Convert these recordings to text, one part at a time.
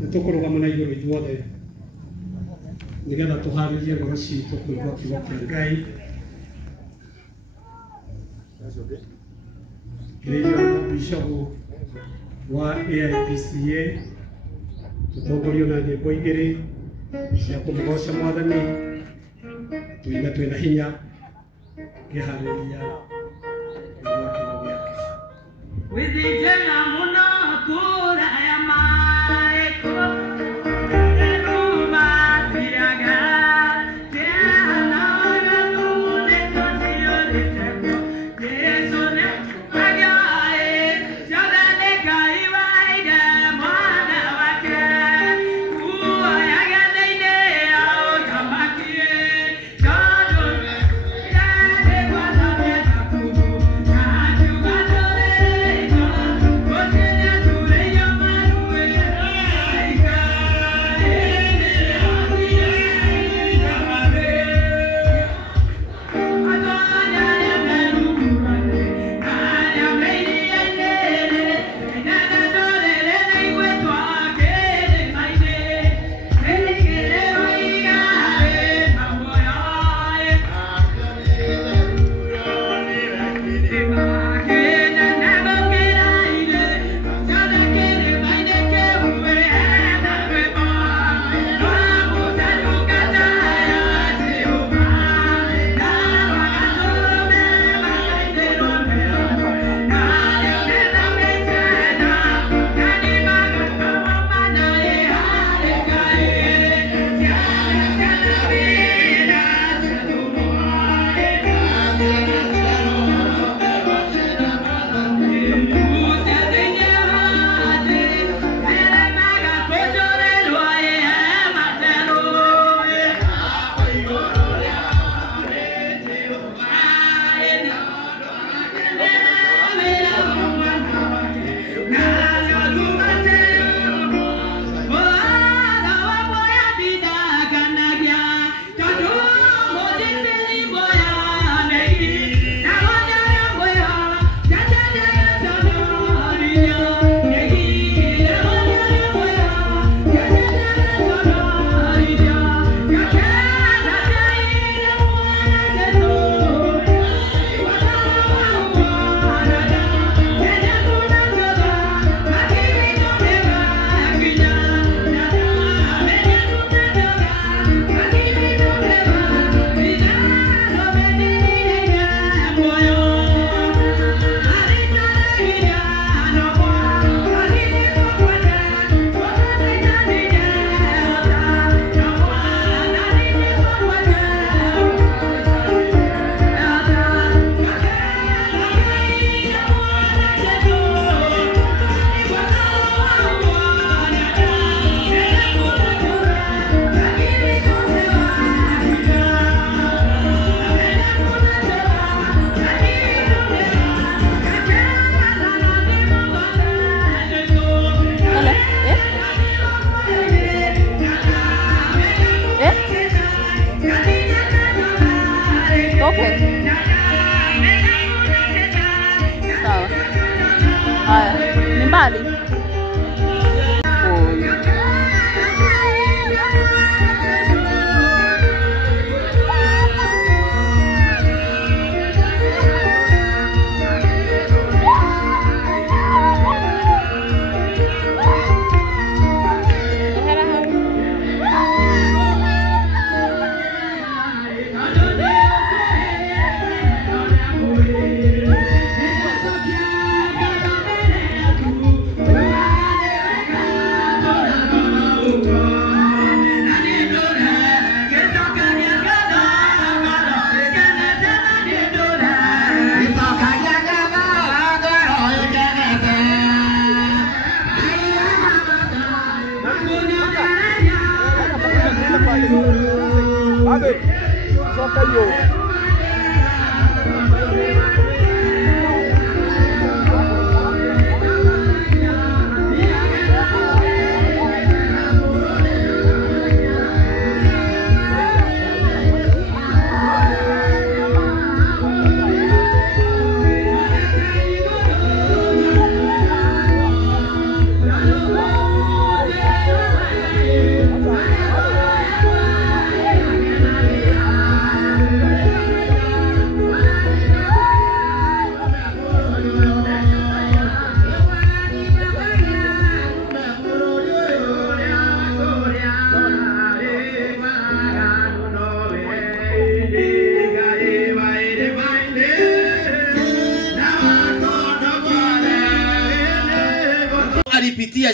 nitukurugamana iguru ithuothe nigetha tuharirie ngoro ciitũ kuigua kiugo kĩa Ngai kĩrĩa bishopu wa AIPCA tutongorio na nyĩmbo igĩrĩ cia kũmũgoca Mwathani tuiga twĩna hinya kĩharĩria withinjena mũno kũraya maĩko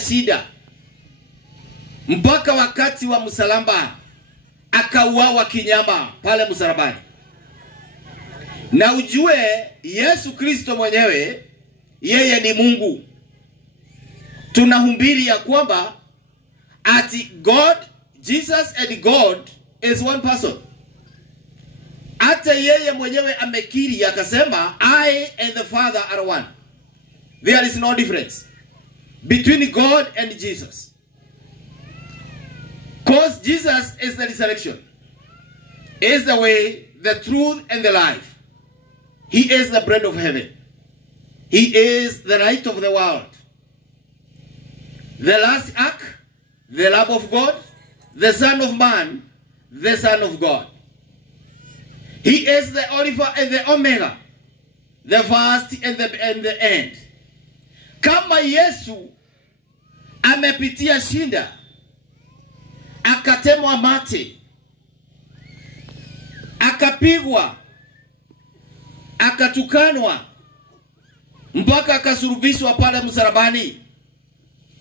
shida mpaka wakati wa msalaba akauawa kinyama pale msalabani. Na ujue Yesu Kristo mwenyewe yeye ni Mungu. Tunahubiri ya kwamba ati God, Jesus and God is one person. Hata yeye mwenyewe amekiri akasema I and the Father are one. There is no difference between God and Jesus. Because Jesus is the resurrection, is the way, the truth and the life. He is the bread of heaven. He is the light of the world. The last act, the Lamb of God, the Son of Man, the Son of God. He is the Alpha and the Omega, the first and the end. Kama Yesu amepitia shinda, akatemwa mate, akapigwa, akatukanwa, mpaka akasurubishwa pale msalabani,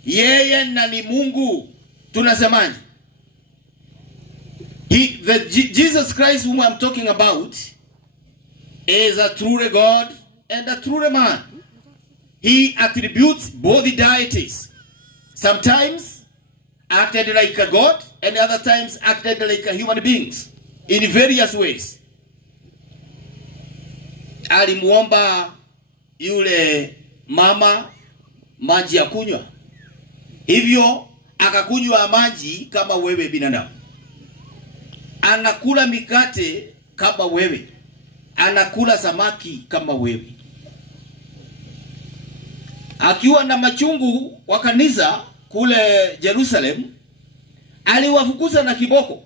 yeye na ni Mungu, tunasemaje? Jesus Christ whom I'm talking about is a true God and a true man. He attributes both the deities. Sometimes acted like a God and other times acted like a human beings in various ways. Alimuomba yule mama maji ya kunywa, hivyo akakunywa maji kama wewe binadamu. Anakula mikate kama wewe, anakula samaki kama wewe. Akiwa na machungu wa kanisa kule Jerusalem, aliwafukuza na kiboko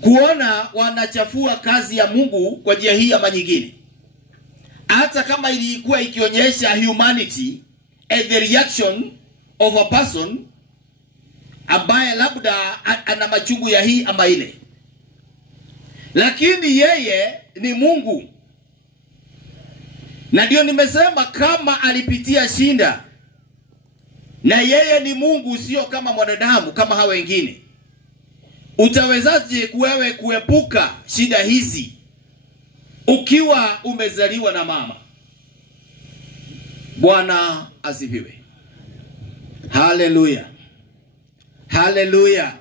kuona wanachafua kazi ya Mungu kwa njia hii ama nyingine. Hata kama ilikuwa ikionyesha humanity and the reaction of a person ambaye labda ana machungu ya hii ama ile. Lakini yeye ni Mungu. Na ndio nimesema kama alipitia shinda, na yeye ni Mungu, sio kama mwanadamu kama hao wengine, utawezaje kuwewe kuepuka shida hizi ukiwa umezaliwa na mama? Bwana asifiwe. Hallelujah. Hallelujah.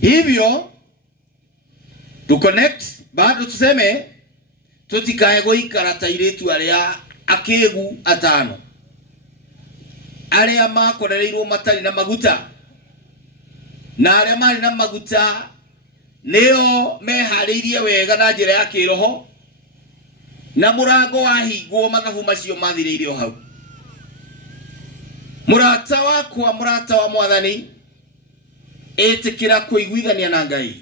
Hivyo to connect, bado tuseme tutikae goikara tairetu aria akegu atano, aria makorereirwo matari na maguta, na aria mari na maguta neo mehariirie wega na njira ya kiroho, na murango wahingwo mathabu macio mathiriirio hau. Murata wakwa, murata wa Mwathani, etikira kuiguithania na Ngai.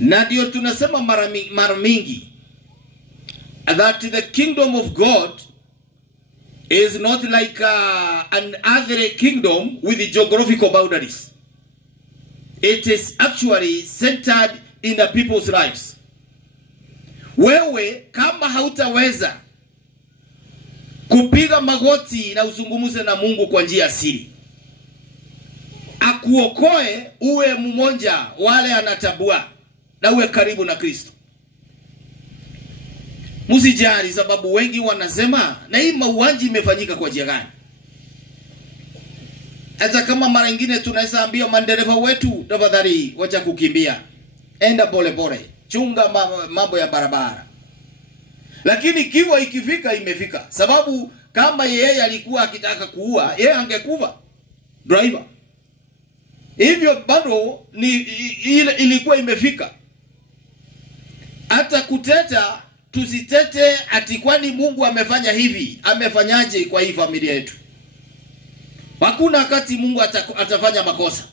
Na ndio tunasema mara mingi that the kingdom of God is not like an other kingdom with the geographical boundaries. It is actually centered in the people's lives. Wewe kama hautaweza kupiga magoti na uzungumuze na Mungu kwa njia siri, akuokoe uwe mmoja wale anatabua na uwe karibu na Kristo, musijali, sababu wengi wanasema na hii mauaji imefanyika kwa njia gani? Hata kama mara nyingine tunaweza ambia mandereva wetu, tafadhali wacha kukimbia, enda pole pole, chunga mambo ya barabara. Lakini kifo ikifika imefika, sababu kama yeye alikuwa akitaka kuua, yeye angekufa driver. Hivyo bado ni ilikuwa imefika. Hata kuteta, tusitete ati kwani Mungu amefanya hivi, amefanyaje kwa hii familia yetu. Hakuna wakati Mungu atafanya makosa.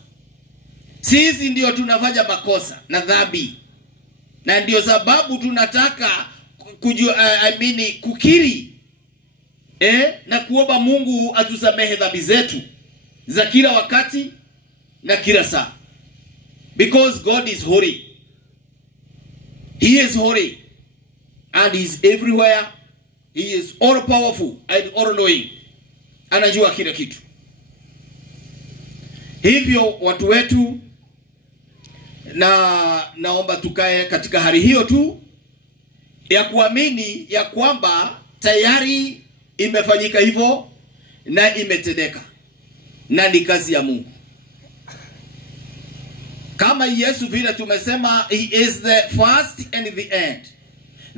Sisi ndio tunafanya makosa na dhambi. Na ndio sababu tunataka kukiri na kuomba Mungu atusamehe dhambi zetu za kila wakati na kila saa. Because God is holy. He is holy and he is everywhere. He is all powerful and all knowing. anajua kila kitu. Hivyo watu wetu, naomba tukae katika hali hiyo tu ya kuamini ya kwamba tayari imefanyika hivyo na imetendeka na ni kazi ya Mungu. Kama Yesu vile tumesema, he is the first and the end,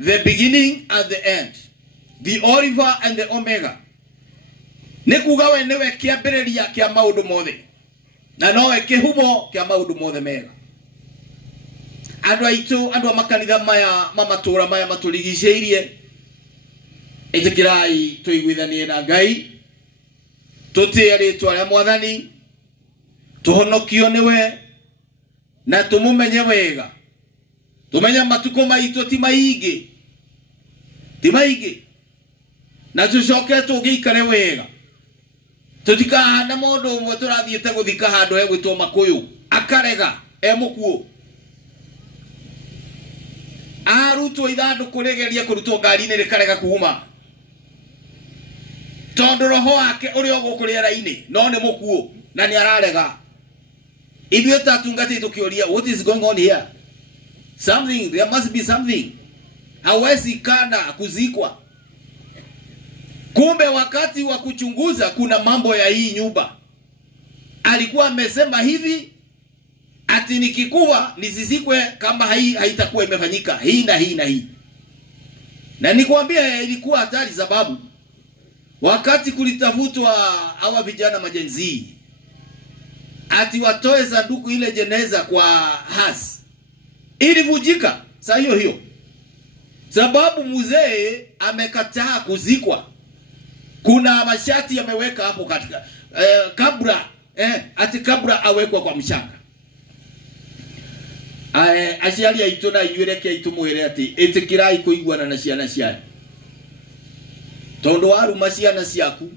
the beginning and the end, the Alpha and the Omega. Nikuga we niwe kiambĩrĩria kia maundu mothe na nowe kihumo kia maundu mothe mega. Andu aitu, andu makanitha maya mamatura maya maturigicĩirie, itikirai tuiguithanie na Ngai, tutie ritwa rĩa Mwathani, tuhonokio niwe na tumumenye wega. Tumenya matuko maitu ti maingĩ, na tucoke tũgĩikare wega. Tutikahana mũndũ ũmwe tũrathiĩte gũthika handũ egwĩtwo Makũyũ akarega mũkuũ, arutwo ithandũkũ rĩgeria kũrutwo ngari-inĩ rĩkarega kuuma, tondũ roho wake ũrĩa gũkũ rĩera-inĩ no nĩ mũkuũ na nĩ ararega. Ithuĩ ta atungatĩri tũkĩũria, what is going on here? Something, there must be something. Hawezi kana kuzikwa. Kumbe wakati wa kuchunguza kuna mambo ya hii nyumba. Alikuwa amesema hivi, ati nikikuwa nisizikwe kama haitakuwa imefanyika hii na hii na hii. Na nikwambia ilikuwa hatari, sababu wakati kulitafutwa hawa vijana majenzi ati watoe sanduku ile jeneza kwa hasi, ilivujika saa hiyo, sababu mzee amekataa kuzikwa. Kuna mashati yameweka hapo katika kabla awekwa kwa mchanga. Aciari aitu na inyuĩ reke itumuhere ati itikirai kuiguana na ciana cianyu, tondu waruma ciana ciaku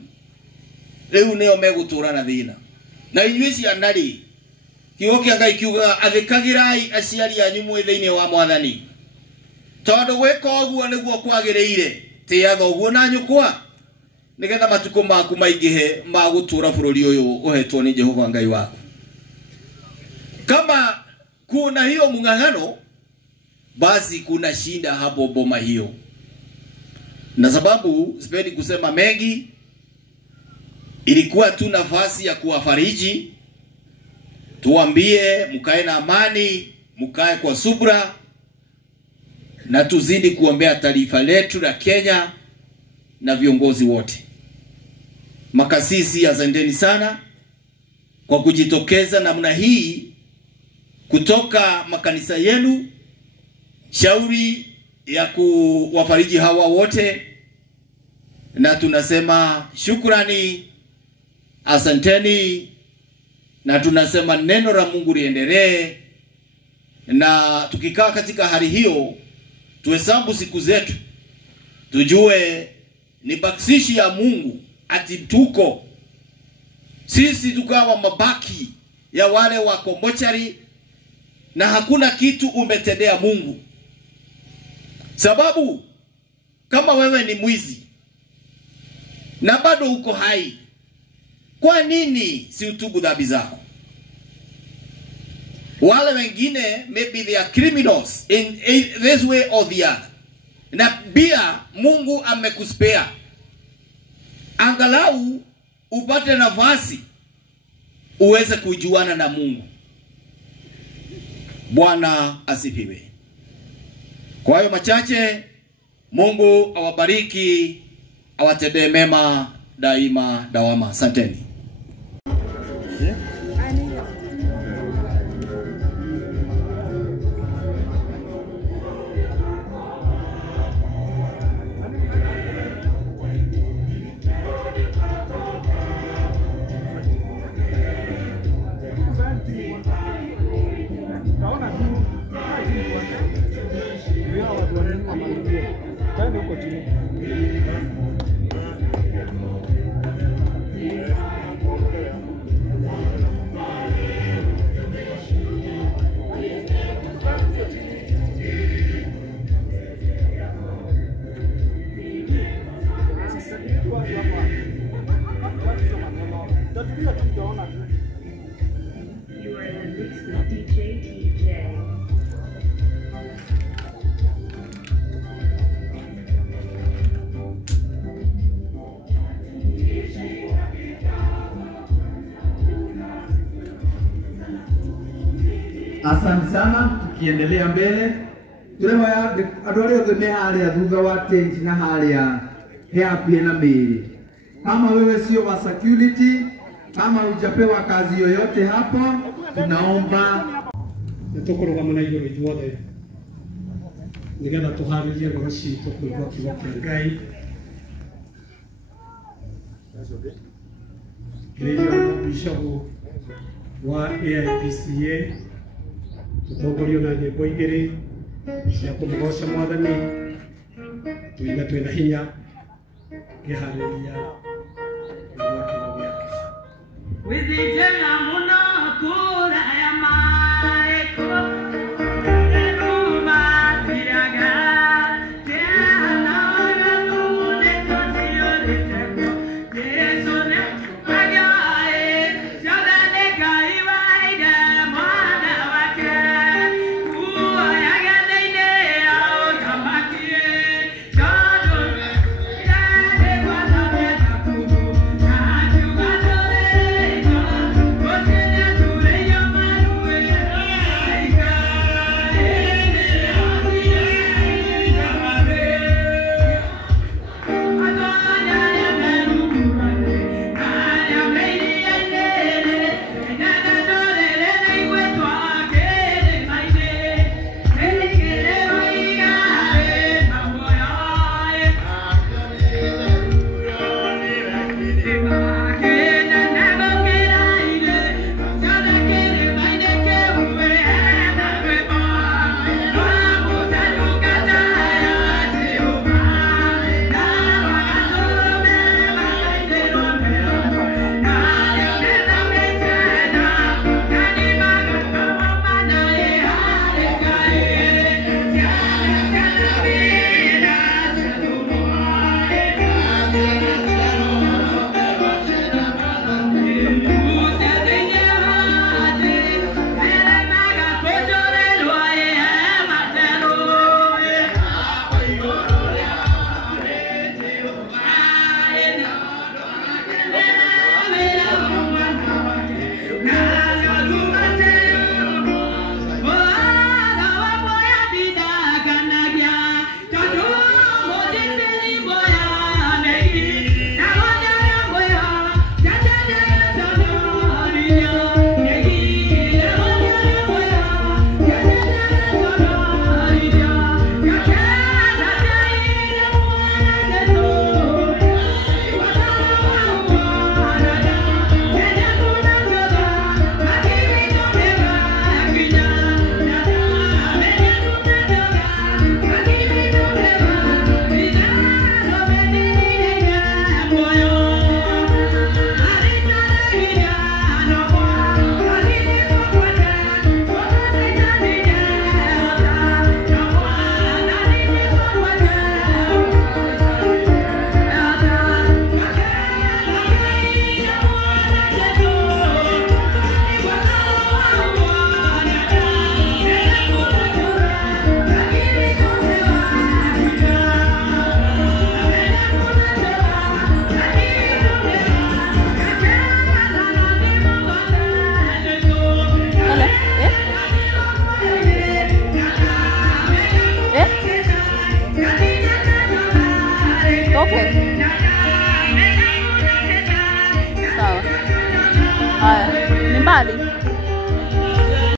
riu nio megutura na thina. Na inyuĩ ciana ri, kiugo kĩa Ngai kiuga athikagirai aciari anyu mwĩ thĩinĩ wa Mwathani, tondu gwĩka ũguo nĩguo kwagĩrĩire. Tĩa thoguo na nyũkwa, nigetha matuko maku maingĩhe ma gũtũra bũrũri ũyũ ũhetwo nĩ Jehova Ngai waku. Kama kuna hiyo mung'ang'ano, basi kuna shinda hapo boma hiyo. Na sababu sipendi kusema mengi, ilikuwa tu nafasi ya kuwafariji, tuambie mkae na amani, mkae kwa subra, na tuzidi kuombea taifa letu la Kenya na viongozi wote. Makasisi, asanteni sana kwa kujitokeza namna hii kutoka makanisa yenu, shauri ya kuwafariji hawa wote, na tunasema shukrani, asanteni, na tunasema neno la Mungu liendelee. Na tukikaa katika hali hiyo, tuhesabu siku zetu, tujue ni baksishi ya Mungu ati tuko sisi tukawa mabaki ya wale wako mochari na hakuna kitu umetendea Mungu. Sababu kama wewe ni mwizi na bado uko hai, kwa nini si utubu dhambi zako? Wale wengine maybe they are criminals in this way or the other, na pia Mungu amekuspea angalau upate nafasi uweze kujuana na Mungu. Bwana asifiwe. Kwa hiyo machache, Mungu awabariki, awatendee mema daima dawama. Asanteni. You are in the mix with DJ TJ. Asante sana, tukiendelea mbele. Turehoya andũ arĩa othe me harĩa thutha wa tent na harĩa he hakuhĩ na mĩĩrĩ. Kama wewe sio wa security, kama hujapewa kazi yoyote hapo, tunaomba nĩtũkũrũgama na igũrũ ithuothe nĩgetha tũharĩrie ngoro citũ kũigua kiugo kĩa Ngai. Kĩrĩithio bishopu wa AIPCA tũtongorio na nyĩmbo igĩrĩ cia kũmũgoca Mwathani, tũine twĩna hinya kĩharĩria kiugo gĩake. Withitena muno kuraya maiko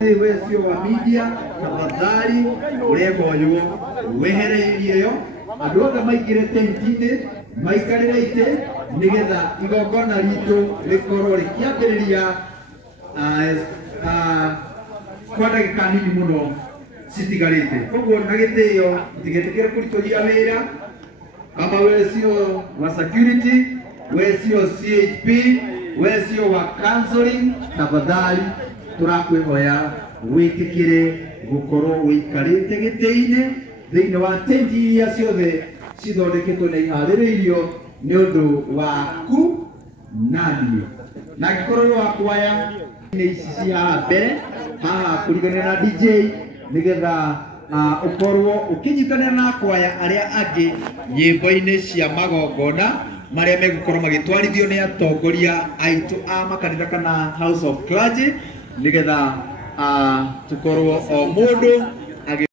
Wewe sio wa media, tafadhali urehoywo wehereirio andũ othe maigire tentine maikarĩre ite nĩgetha igongona ritũ rĩkorwo rĩkĩambĩrĩria kwa ndagĩka nini mũno citigarĩte. Koguo na gĩtĩo tũtigĩtĩkĩre kũritũhia wĩra. Kama wewe sio wa security, wewe sio CHP, wewe sio wa counseling, tafadhali tũrakwĩhoya wĩtĩkĩre gũkorwo wĩikarĩte gĩtĩ-inĩ thĩinĩ wa tenti iria ciothe cithondeketwo na iharĩrĩirio nĩ ũndũ waku na niĩ. na ngĩkorwo wa kwaya nĩ ici cia mbere haha kũringana na DJ nĩgetha ukorwo ũkĩnyitanĩra na kwaya arĩa angĩ nyĩmbo-inĩ cia magongona marĩa megũkorwo magĩtwarithio nĩ atongoria aitũ a makanitha kana House of Clergy nĩgetha tukorwo o mũndũ